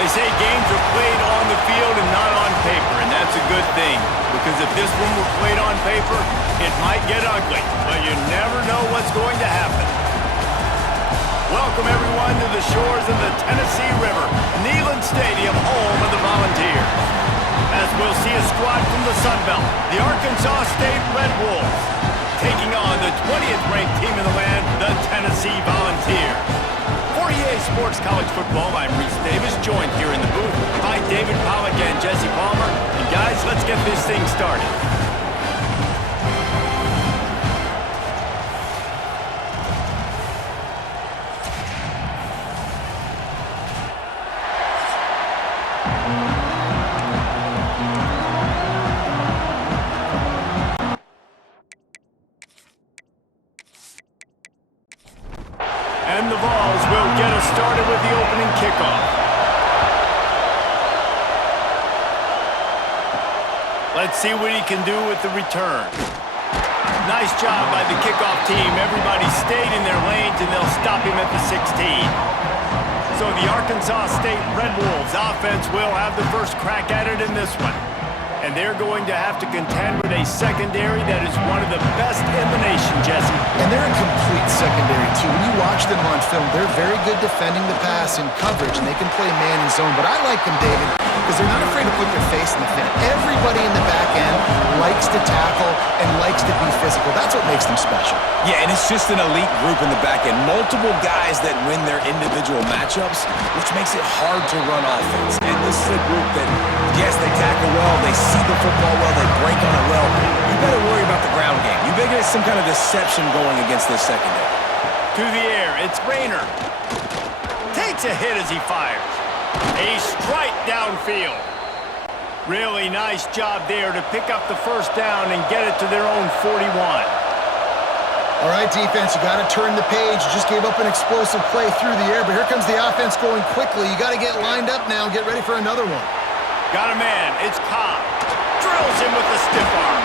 They say games are played on the field and not on paper, and that's a good thing. Because if this one were played on paper, it might get ugly, but you never know what's going to happen. Welcome, everyone, to the shores of the Tennessee River, Neyland Stadium, home of the Volunteers. As we'll see a squad from the Sun Belt, the Arkansas State Red Wolves, taking on the 20th ranked team in the land, the Tennessee Volunteers. For EA Sports College Football, I'm Reese Davis, joined here in the booth by David Pollack and Jesse Palmer. And guys, let's get this thing started. And the Vols will get us started with the opening kickoff. Let's see what he can do with the return. Nice job by the kickoff team. Everybody stayed in their lanes, and they'll stop him at the 16. So the Arkansas State Red Wolves offense will have the first crack at it in this one. And they're going to have to contend with a secondary that is one of the best in the nation, Jesse. And they're a complete secondary, too. When you watch them on film, they're very good defending the pass in coverage, and they can play man and zone. But I like them, David, because they're not afraid to put their face in the fan. Everybody in the back end likes to tackle and likes to be physical. That's what makes them special. Yeah, and it's just an elite group in the back end. Multiple guys that win their individual matchups, which makes it hard to run offense. And this is a group that, yes, they tackle well, they see the football well, they break on it well. You better worry about the ground game. You better get some kind of deception going against this secondary. To the air, it's Rayner. Takes a hit as he fires. A strike downfield. Really nice job there to pick up the first down and get it to their own 41. All right, defense, you got to turn the page. You just gave up an explosive play through the air, but here comes the offense going quickly. You got to get lined up now and get ready for another one. Got a man. It's Cobb. Drills him with the stiff arm.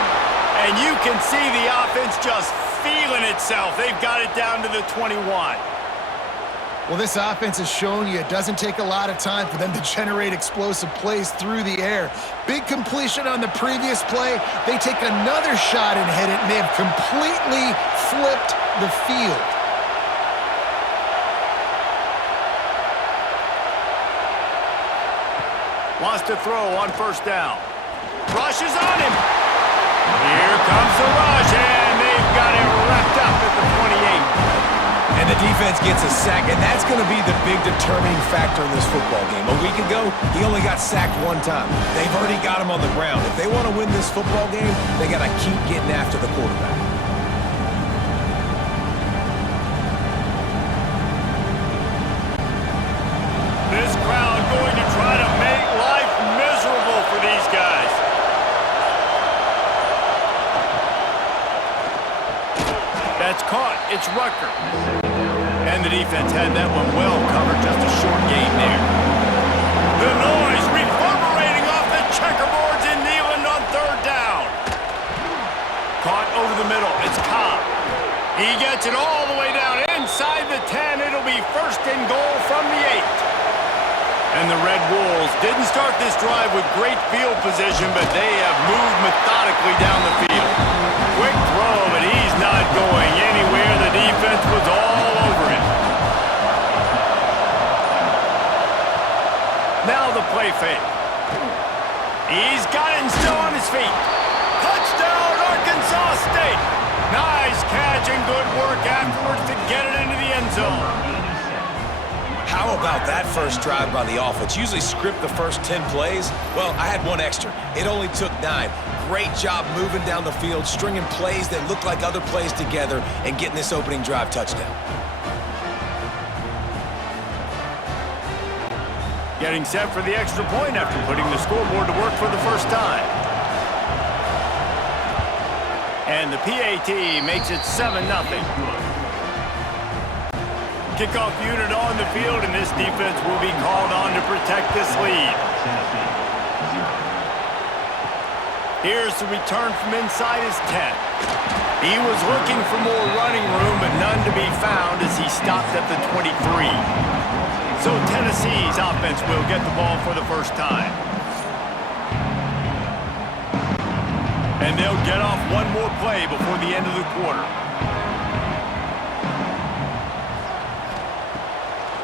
And you can see the offense just feeling itself. They've got it down to the 21. Well, this offense has shown you it doesn't take a lot of time for them to generate explosive plays through the air. Big completion on the previous play. They take another shot and hit it, and they have completely flipped the field. Wants to throw on first down. Rush is on him. Here comes the rush, and they've got it wrapped up at the 28. And the defense gets a sack, and that's going to be the big determining factor in this football game. A week ago, he only got sacked one time. They've already got him on the ground. If they want to win this football game, they got to keep getting after the quarterback. This crowd going to try to make life miserable for these guys. That's caught. It's Rucker. And the defense had that one well covered. Just a short gain there. The noise reverberating off the checkerboards in Neyland on third down. Caught over the middle. It's Cobb. He gets it all the way down inside the 10. It'll be first and goal from the 8. And the Red Wolves didn't start this drive with great field position, but they have moved methodically down the field. Quick throw, but he's not going anywhere. The defense was all over him. Now the play fake. He's got it and still on his feet. Touchdown, Arkansas State. Nice catch and good work afterwards to get it into the end zone. How about that first drive by the offense? Usually script the first 10 plays. Well, I had one extra. It only took 9. Great job moving down the field, stringing plays that look like other plays together, and getting this opening drive touchdown. Getting set for the extra point after putting the scoreboard to work for the first time. And the PAT makes it 7-0. Kickoff unit on the field, and this defense will be called on to protect this lead. Here's the return from inside his 10. He was looking for more running room, but none to be found as he stopped at the 23. So Tennessee's offense will get the ball for the first time. And they'll get off one more play before the end of the quarter.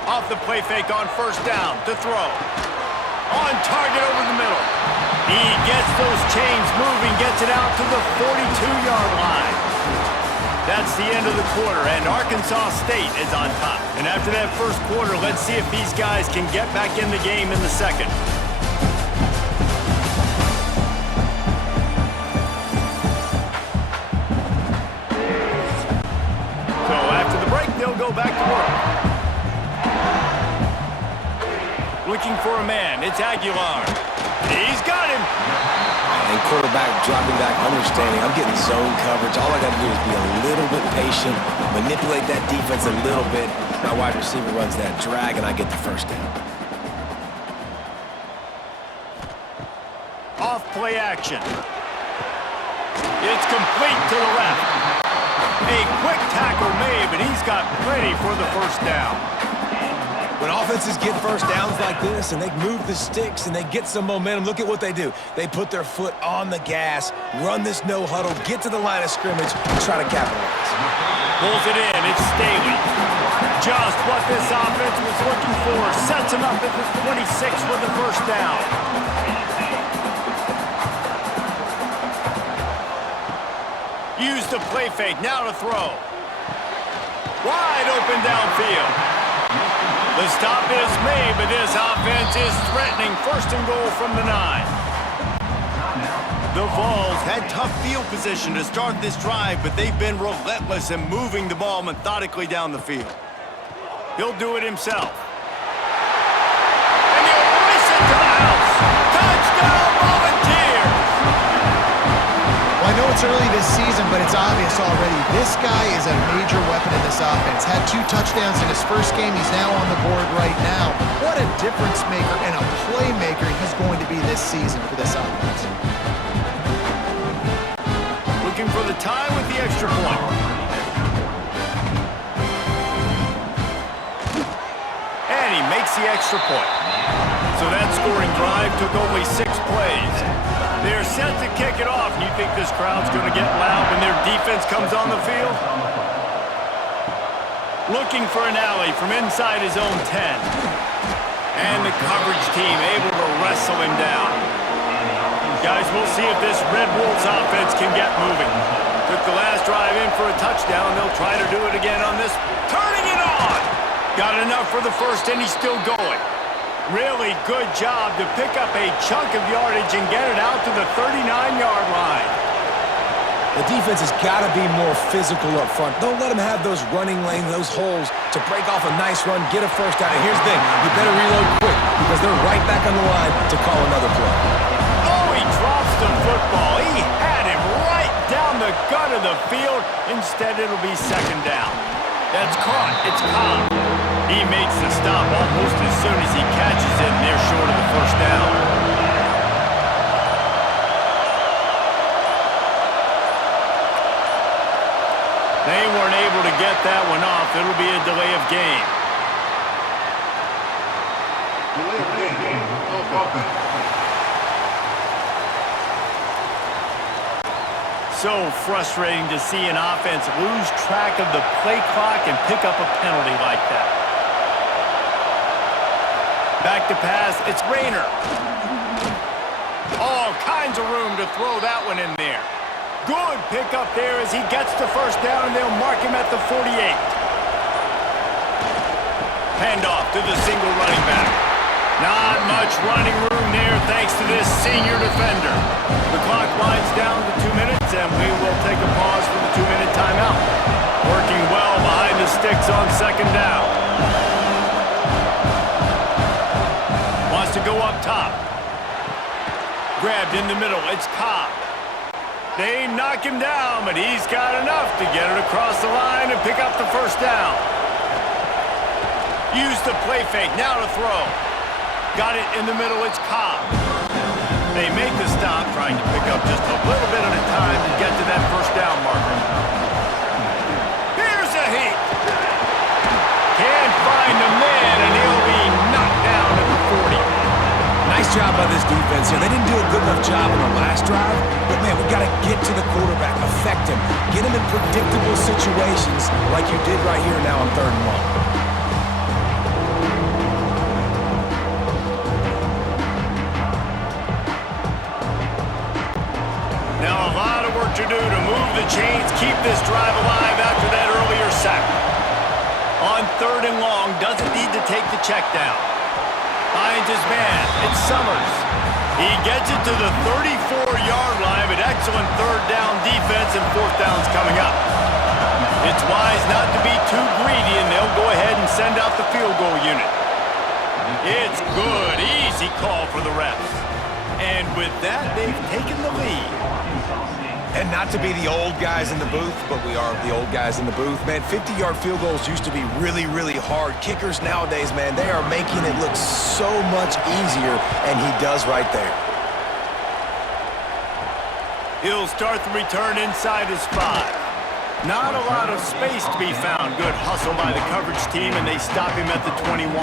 Off the play fake on first down to throw. On target over the middle. He gets those chains moving, gets it out to the 42-yard line. That's the end of the quarter, and Arkansas State is on top. And after that first quarter, let's see if these guys can get back in the game in the second. So after the break, they'll go back to work. Looking for a man, it's Aguilar. He's got him. And quarterback dropping back, understanding I'm getting zone coverage. All I got to do is be a little bit patient, manipulate that defense a little bit. My wide receiver runs that drag, and I get the first down. Off play action. It's complete to the left. A quick tackle made, but he's got plenty for the first down. When offenses get first downs like this and they move the sticks and they get some momentum, look at what they do. They put their foot on the gas, run this no huddle, get to the line of scrimmage, and try to capitalize. Pulls it in, it's Staley. Just what this offense was looking for. Sets him up at the 26 for the first down. Use the play fake, now to throw. Wide open downfield. The stop is made, but this offense is threatening. First and goal from the 9. The Vols had tough field position to start this drive, but they've been relentless in moving the ball methodically down the field. He'll do it himself. And he'll race it to the house. Touchdown, Volunteers! Well, I know it's early this season, but it's obvious already. This guy is a major weapon in this offense. Had 2 touchdowns in his first game. He's now on the board right now. What a difference maker and a playmaker he's going to be this season for this offense. Looking for the tie with the extra point. And he makes the extra point. So that scoring drive took only 6 plays. They're set to kick it off. You think this crowd's going to get loud when their defense comes on the field? Looking for an alley from inside his own 10. And the coverage team able to wrestle him down. Guys, we'll see if this Red Wolves offense can get moving. Took the last drive in for a touchdown. They'll try to do it again on this. Turning it on! Got enough for the first, and he's still going. Really good job to pick up a chunk of yardage and get it out to the 39-yard line. The defense has got to be more physical up front. Don't let them have those running lanes, those holes to break off a nice run, get a first down. And here's the thing, you better reload quick because they're right back on the line to call another play. Oh, he drops the football. He had him right down the gut of the field. Instead, it'll be second down. That's caught. It's Cobb. He makes the stop almost as soon as he catches it, and they're short of the first down. They weren't able to get that one off. It'll be a delay of game. So frustrating to see an offense lose track of the play clock and pick up a penalty like that. Back to pass, it's Rayner. All kinds of room to throw that one in there. Good pickup there as he gets the first down, and they'll mark him at the 48. Handoff to the single running back. Not much running room there thanks to this senior defender. The clock winds down to 2 minutes, and we will take a pause for the 2-minute timeout. Working well behind the sticks on second down. Wants to go up top. Grabbed in the middle, it's Cobb. They knock him down, but he's got enough to get it across the line and pick up the first down. Use the play fake, now to throw. Got it in the middle, it's Cobb. They make the stop, trying to pick up just a little bit at a time to get to that first down marker. Here's a hit. Can't find the man, and he'll be job by this defense here. They didn't do a good enough job on the last drive, but man, we got to get to the quarterback, affect him, get him in predictable situations like you did right here now on 3rd and 1. Now a lot of work to do to move the chains, keep this drive alive after that earlier sack. On 3rd and long, doesn't need to take the check down. Finds his man, it's Summers. He gets it to the 34-yard line, but excellent 3rd down defense and 4th down's coming up. It's wise not to be too greedy, and they'll go ahead and send out the field goal unit. It's good, easy call for the refs. And with that, they've taken the lead. And not to be the old guys in the booth, but we are the old guys in the booth. Man, 50-yard field goals used to be really, really hard. Kickers nowadays, man, they are making it look so much easier, and he does right there. He'll start the return inside his 5. Not a lot of space to be found. Good hustle by the coverage team, and they stop him at the 21.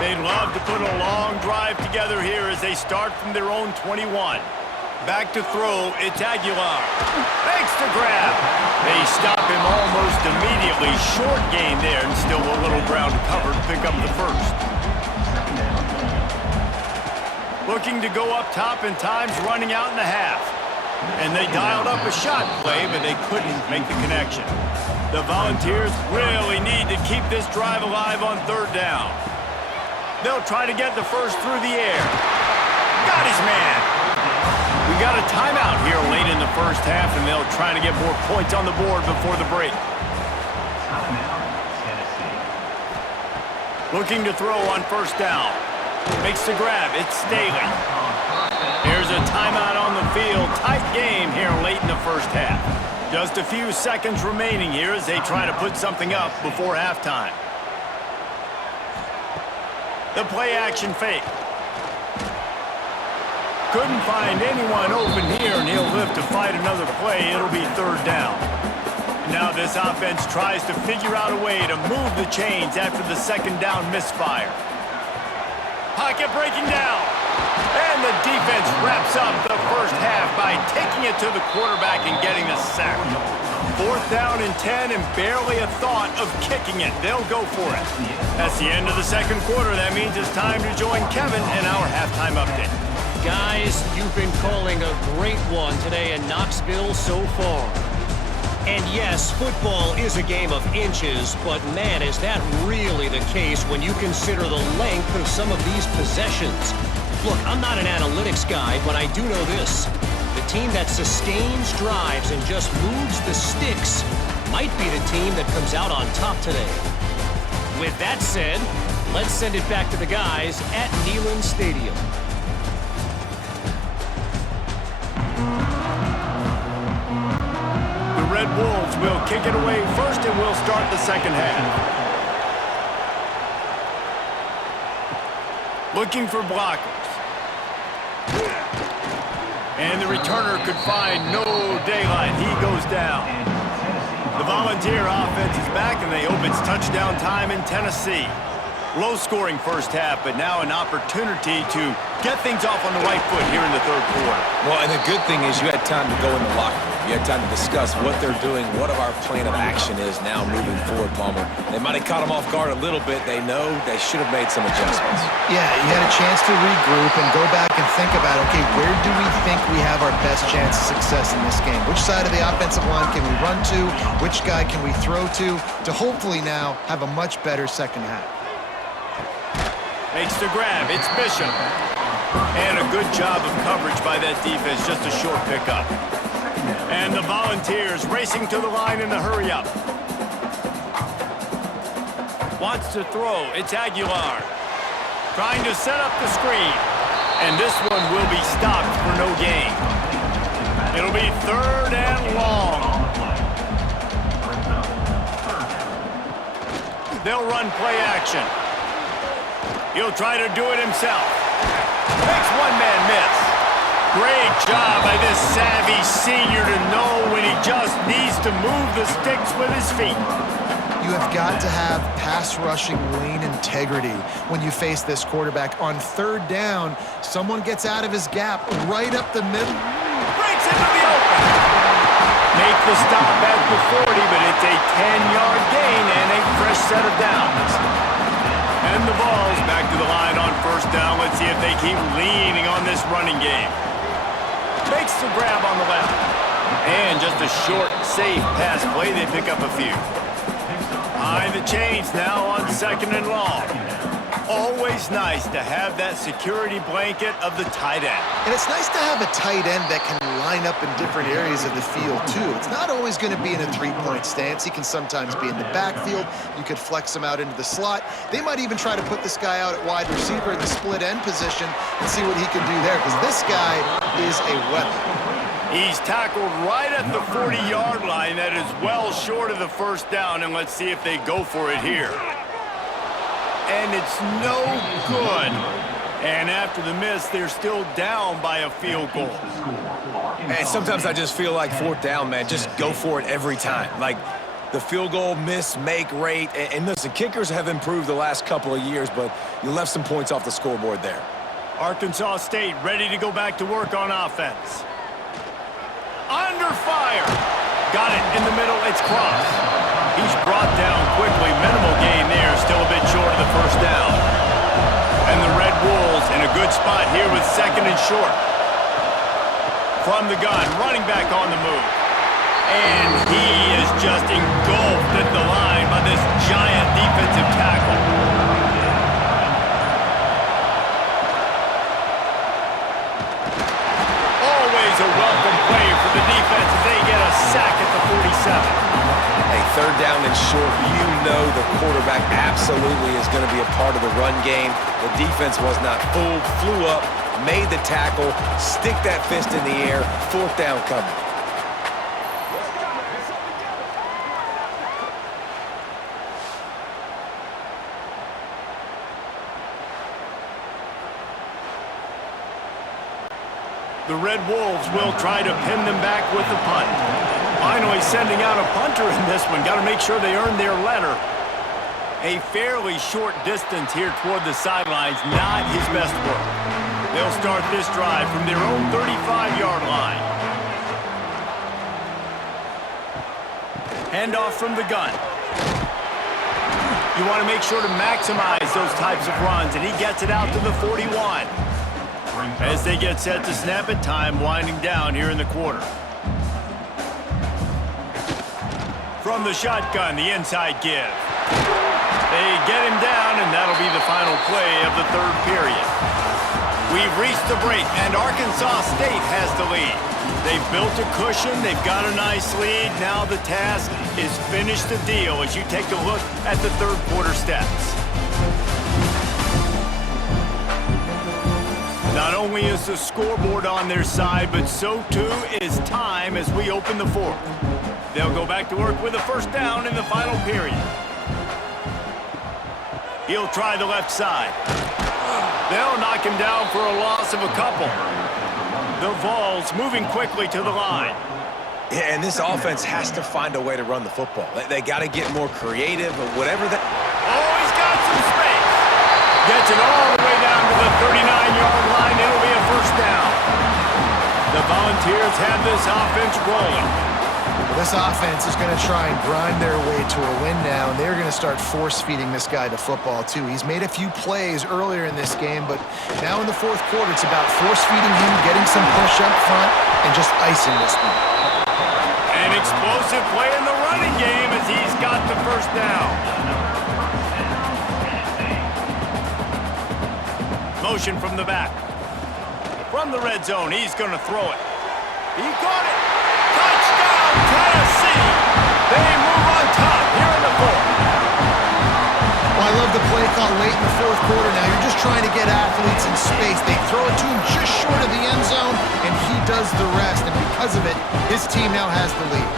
They'd love to put a long drive together here as they start from their own 21. Back to throw, it's Aguilar. Makes the grab. They stop him almost immediately. Short gain there, and still a little ground to cover to pick up the 1st. Looking to go up top, and time's running out in the half. And they dialed up a shot play, but they couldn't make the connection. The Volunteers really need to keep this drive alive on 3rd down. They'll try to get the 1st through the air. Got his man. We got a timeout here late in the 1st half, and they'll try to get more points on the board before the break. Looking to throw on 1st down. Makes the grab. It's Staley. Here's a timeout on the field. Tight game here late in the 1st half. Just a few seconds remaining here as they try to put something up before halftime. The play-action fake. Couldn't find anyone open here, and he'll live to fight another play. It'll be 3rd down. Now this offense tries to figure out a way to move the chains after the 2nd down misfire. Pocket breaking down. And the defense wraps up the 1st half by taking it to the quarterback and getting the sack. 4th down and 10, and barely a thought of kicking it. They'll go for it. That's the end of the 2nd quarter. That means it's time to join Kevin in our halftime update. Guys, you've been calling a great one today in Knoxville so far. And yes, football is a game of inches, but man, is that really the case when you consider the length of some of these possessions. Look, I'm not an analytics guy, but I do know this. The team that sustains drives and just moves the sticks might be the team that comes out on top today. With that said, let's send it back to the guys at Neyland Stadium. The Red Wolves will kick it away first, and we'll start the 2nd half. Looking for blockers. And the returner could find no daylight. He goes down. The Volunteer offense is back, and they hope it's touchdown time in Tennessee. Low-scoring 1st half, but now an opportunity to get things off on the right foot here in the 3rd quarter. Well, and the good thing is you had time to go in the locker room. You had time to discuss what they're doing, what our plan of action is now moving forward, Palmer. They might have caught them off guard a little bit. They know they should have made some adjustments. Yeah, you had a chance to regroup and go back and think about, okay, where do we think we have our best chance of success in this game? Which side of the offensive line can we run to? Which guy can we throw to hopefully now have a much better 2nd half? Makes the grab. It's Bishop. And a good job of coverage by that defense. Just a short pickup. And the Volunteers racing to the line in the hurry-up. Wants to throw. It's Aguilar. Trying to set up the screen. And this one will be stopped for no gain. It'll be 3rd and long. They'll run play action. He'll try to do it himself. Makes one man miss. Great job by this savvy senior to know when he just needs to move the sticks with his feet. You You have got to have pass rushing lane integrity when you face this quarterback. On third down, someone gets out of his gap right up the middle. Breaks into the open. Make the stop at the 40, but it's a 10-yard gain and a fresh set of downs. And the ball's back to the line on first down. Let's see if they keep leaning on this running game. Makes the grab on the left. And just a short, safe pass play. They pick up a few. Behind the chains now on second and long. Always nice to have that security blanket of the tight end. And it's nice to have a tight end that can line up in different areas of the field, too. It's not always going to be in a three-point stance. He can sometimes be in the backfield. You could flex him out into the slot. They might even try to put this guy out at wide receiver in the split end position and see what he can do there, because this guy is a weapon. He's tackled right at the 40-yard line. That is well short of the first down, and let's see if they go for it here. And it's no good. And after the miss, they're still down by a field goal. And sometimes I just feel like fourth down, man, just go for it every time. Like the field goal miss-make rate. And listen, kickers have improved the last couple of years, but you left some points off the scoreboard there. Arkansas State ready to go back to work on offense. Under fire. Got it in the middle. It's crossed. He's brought down quickly. Minimal gain there. Still a bit short of the first down. And the Red Wolves in a good spot here with second and short. From the gun, running back on the move. And he is just engulfed at the line by this giant defensive tackle. Always a welcome play for the defense as they get a sack at the 47. Hey, third down and short, you know the quarterback absolutely is going to be a part of the run game. The defense was not fooled, flew up, made the tackle, stick that fist in the air, fourth down coming. The Red Wolves will try to pin them back with the punt. Finally sending out a punter in this one. Got to make sure they earn their letter. A fairly short distance here toward the sidelines. Not his best work. They'll start this drive from their own 35-yard line. Handoff from the gun. You want to make sure to maximize those types of runs, and he gets it out to the 41. As they get set to snap it, time winding down here in the quarter. From the shotgun, the inside give. They get him down, and that'll be the final play of the third period. We've reached the break, and Arkansas State has the lead. They've built a cushion. They've got a nice lead. Now the task is finish the deal as you take a look at the third quarter stats. Not only is the scoreboard on their side, but so too is time as we open the fourth. They'll go back to work with a first down in the final period. He'll try the left side. They'll knock him down for a loss of a couple. The Vols moving quickly to the line. Yeah, and this offense has to find a way to run the football. They got to get more creative or whatever that... Oh, he's got some space. Gets it all the way down to the 39-yard line. It'll be a first down. The Volunteers have this offense rolling. This offense is going to try and grind their way to a win now, and they're going to start force-feeding this guy to football, too. He's made a few plays earlier in this game, but now in the fourth quarter, it's about force-feeding him, getting some push up front, and just icing this thing. An explosive play in the running game as he's got the first down. Motion from the back. From the red zone, he's going to throw it. He caught it. Touchdown, Tennessee! They move on top here in the fourth. Well, I love the play call late in the fourth quarter. Now you're just trying to get athletes in space. They throw it to him just short of the end zone, and he does the rest. And because of it, his team now has the lead.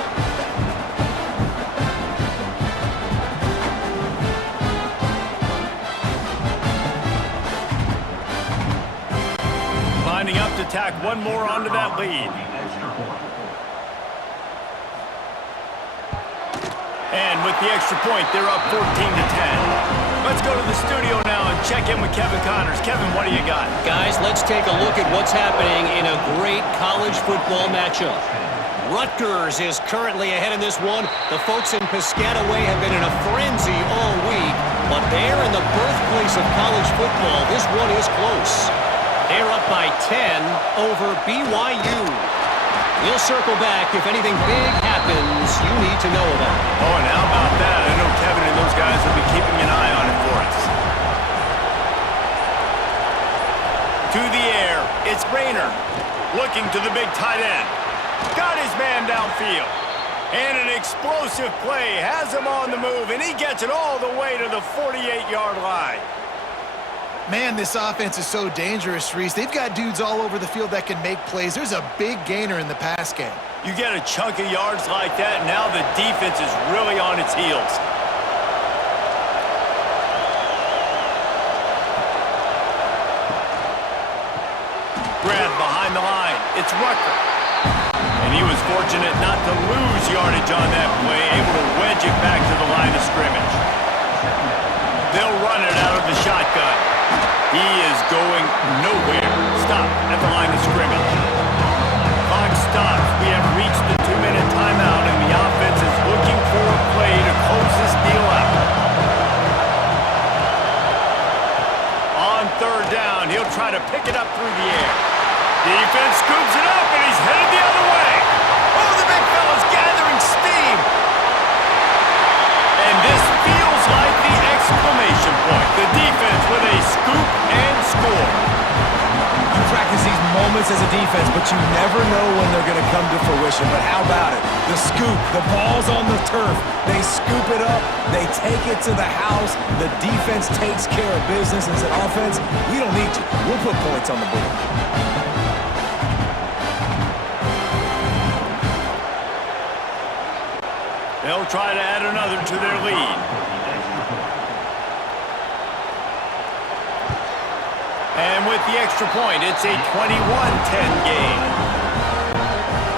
Lining up to tack one more onto that lead. And with the extra point, they're up 14 to 10. Let's go to the studio now and check in with Kevin Connors. Kevin, what do you got? Guys, let's take a look at what's happening in a great college football matchup. Rutgers is currently ahead in this one. The folks in Piscataway have been in a frenzy all week, but they're in the birthplace of college football. This one is close. They're up by 10 over BYU. We'll circle back if anything big happens you need to know about. Oh, and how about that? I know Kevin and those guys will be keeping an eye on it for us. To the air, it's Rayner. Looking to the big tight end. Got his man downfield. And an explosive play has him on the move, and he gets it all the way to the 48-yard line. Man, this offense is so dangerous, Reese. They've got dudes all over the field that can make plays. There's a big gainer in the pass game. You get a chunk of yards like that, and now the defense is really on its heels. Grab behind the line. It's Rucker. And he was fortunate not to lose yardage on that play, able to wedge it back to the line of scrimmage. They'll run it out of the shotgun. He is going nowhere. Stop at the line of scrimmage. Clock stops. We have reached the 2-minute timeout, and the offense is looking for a play to close this deal out. On third down, he'll try to pick it up through the air. Defense scoops it up, and he's headed the other way. Oh, the big fella's gathering steam. And this feels like the exclamation point. The defense with a scoop and score. You practice these moments as a defense, but you never know when they're going to come to fruition. But how about it? The scoop, the ball's on the turf. They scoop it up. They take it to the house. The defense takes care of business and said, offense, we don't need you. We'll put points on the board. They'll try to add another to their lead. And with the extra point, it's a 21-10 game.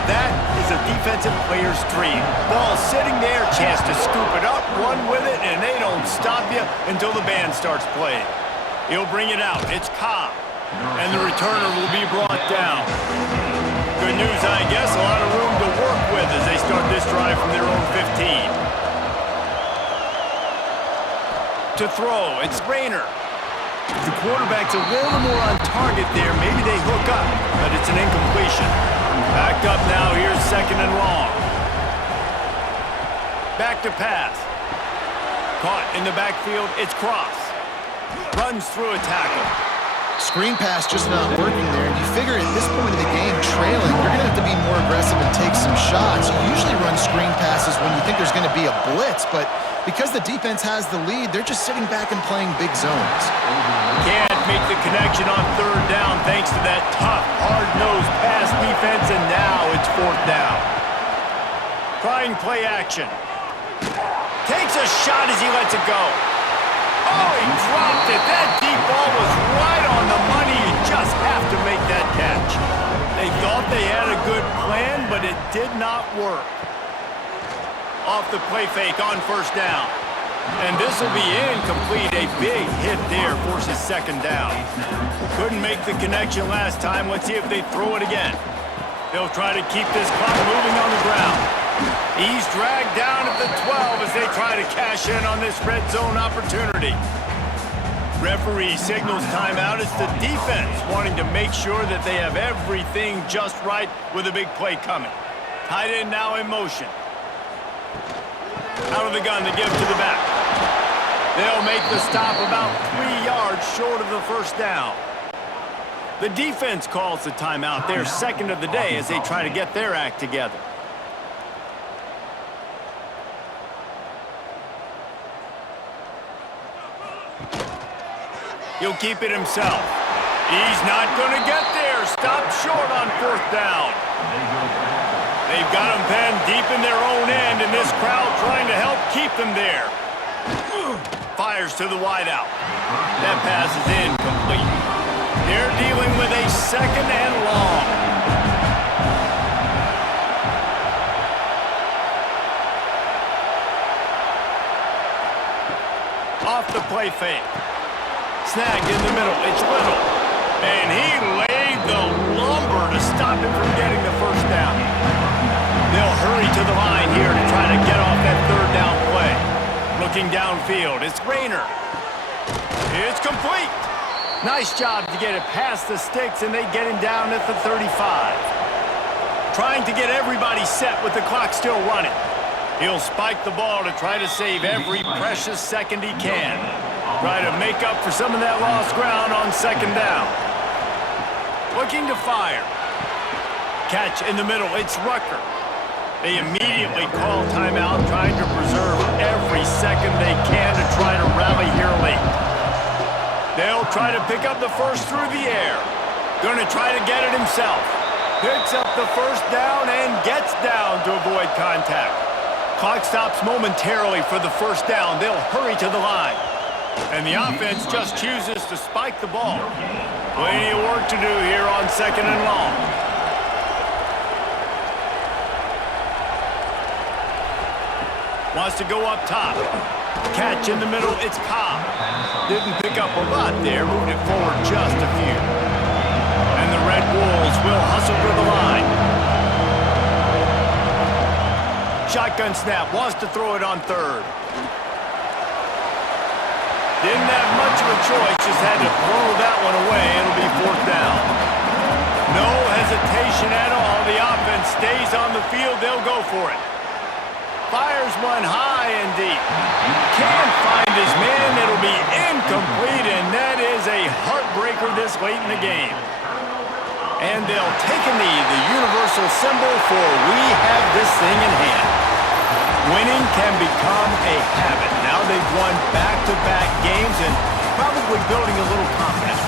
That is a defensive player's dream. Ball sitting there, chance to scoop it up, run with it, and they don't stop you until the band starts playing. He'll bring it out. It's Cobb. And the returner will be brought down. Good news, I guess. A lot of room to work with as they start this drive from their own 15. To throw, it's Rayner. If the quarterback's a little more on target there, maybe they hook up, but it's an incompletion. Backed up now, here's second and long. Back to pass. Caught in the backfield, it's Cross. Runs through a tackle. Screen pass just not working there. And you figure at this point of the game, trailing, you're going to have to be more aggressive and take some shots. You usually run screen passes when you think there's going to be a blitz, but because the defense has the lead, they're just sitting back and playing big zones. Can't make the connection on third down thanks to that tough, hard-nosed pass defense, and now it's fourth down. Trying play action. Takes a shot as he lets it go. Oh, he dropped it. That deep ball was right on the money. You just have to make that catch. They thought they had a good plan, but it did not work. Off the play fake on first down. And this will be incomplete. A big hit there forces second down. Couldn't make the connection last time. Let's see if they throw it again. They'll try to keep this clock moving on the ground. He's dragged down at the 12 as they try to cash in on this red zone opportunity. Referee signals timeout. It's the defense wanting to make sure that they have everything just right with a big play coming. Tight end now in motion. Out of the gun to give to the back. They'll make the stop about 3 yards short of the first down. The defense calls the timeout, their second of the day, as they try to get their act together. He'll keep it himself. He's not going to get there. Stopped short on fourth down. They've got him penned deep in their own end, and this crowd trying to help keep them there. Fires to the wideout. That pass is incomplete. They're dealing with a second and long. breakaway fake. Snagged in the middle. It's Little. And he laid the lumber to stop him from getting the first down. They'll hurry to the line here to try to get off that third down play. Looking downfield, it's Rayner. It's complete. Nice job to get it past the sticks, and they get him down at the 35. Trying to get everybody set with the clock still running. He'll spike the ball to try to save every precious second he can. Try to make up for some of that lost ground on second down. Looking to fire. Catch in the middle, it's Rucker. They immediately call timeout, trying to preserve every second they can to try to rally here late. They'll try to pick up the first through the air. Gonna try to get it himself. Picks up the first down and gets down to avoid contact. Clock stops momentarily for the first down. They'll hurry to the line. And the offense just chooses to spike the ball. Plenty of work to do here on second and long. Wants to go up top. Catch in the middle, it's Cobb. Didn't pick up a lot there, moved it forward just a few. And the Red Wolves will hustle to the line. Shotgun snap, wants to throw it on third. Didn't have much of a choice, just had to throw that one away. It'll be fourth down. No hesitation at all. The offense stays on the field, they'll go for it. Fires one high and deep. Can't find his man. It'll be incomplete, and that is a heartbreaker this late in the game. And they'll take a knee, the universal symbol for we have this thing in hand. Winning can become a habit. Now they've won back-to-back games and probably building a little confidence.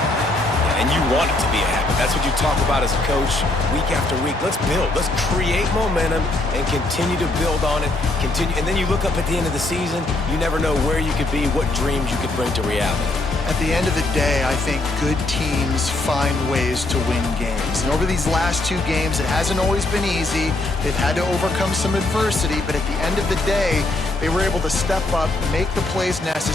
And you want it to be a habit. That's what you talk about as a coach week after week. Let's build. Let's create momentum and continue to build on it. And then you look up at the end of the season, you never know where you could be, what dreams you could bring to reality. At the end of the day, I think good teams find ways to win games. And over these last two games, it hasn't always been easy. They've had to overcome some adversity, but at the end of the day, they were able to step up, make the plays necessary.